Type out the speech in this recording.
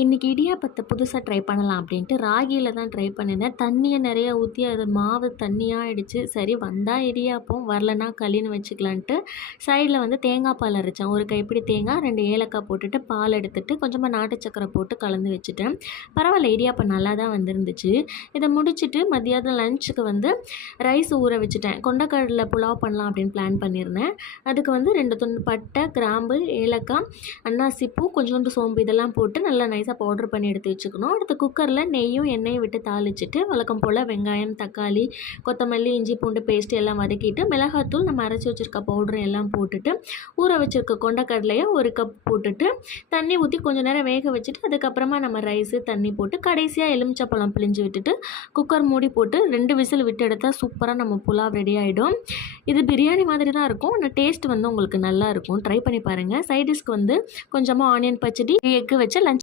இன்றைக்கி இடியாப்பத்தை புதுசாக ட்ரை பண்ணலாம் அப்படின்ட்டு ராகியில் தான் ட்ரை பண்ணியிருந்தேன். தண்ணியை நிறைய ஊற்றி அது மாவு தண்ணியாக ஆயிடுச்சு. சரி வந்தால் இடியாப்பம், வரலன்னா களின்னு வச்சுக்கலான்ட்டு சைடில் வந்து தேங்காய் பால் அரைச்சேன். ஒரு கைப்பிடி தேங்காய், 2 ஏலக்காய் போட்டுட்டு பால் எடுத்துட்டு கொஞ்சமாக நாட்டு சக்கரை போட்டு கலந்து வச்சுட்டேன். பரவாயில்ல, இடியாப்பம் நல்லா தான் வந்துருந்துச்சு. இதை முடிச்சுட்டு மதியானம் லஞ்சுக்கு வந்து ரைஸ் ஊற வச்சுட்டேன். கொண்டக்கடலை புலாவ் பண்ணலாம் அப்படின்னு பிளான் பண்ணியிருந்தேன். அதுக்கு வந்து 2 துண்டு பட்டை, கிராம்பு, ஏலக்காய், அன்னாசிப்பூ, கொஞ்சோண்டு சோம்பு இதெல்லாம் போட்டு நல்லா நைஸாக பவுட்ரு பண்ணி எடுத்து வச்சுக்கணும். அடுத்து குக்கரில் நெய்யும் எண்ணெயும் விட்டு தாளிச்சிட்டு வழக்கம் போல் வெங்காயம், தக்காளி, கொத்தமல்லி, இஞ்சி பூண்டு பேஸ்ட்டு எல்லாம் வதக்கிட்டு மிளகாத்தூள், நம்ம அரைச்சி வச்சுருக்க பவுட்ரு எல்லாம் போட்டுட்டு ஊற வச்சுருக்க கொண்டக்கடலையை 1 கப் போட்டுட்டு தண்ணி ஊற்றி கொஞ்சம் நேரம் வேக வச்சுட்டு அதுக்கப்புறமா நம்ம ரைஸு தண்ணி போட்டு கடைசியாக எலுமிச்சப்பழம் பிழிஞ்சு விட்டுட்டு குக்கர் மூடி போட்டு 2 விசில் விட்டு எடுத்தால் சூப்பராக நம்ம புலாவ் ரெடி ஆகிடும். இது பிரியாணி மாதிரி தான் இருக்கும், ஆனால் டேஸ்ட் வந்து உங்களுக்கு நல்லா இருக்கும். ட்ரை பண்ணி பாருங்கள். சைடிஷ்க்கு வந்து கொஞ்சமாக ஆனியன் பச்சடி, எக்கு வச்சு லஞ்ச்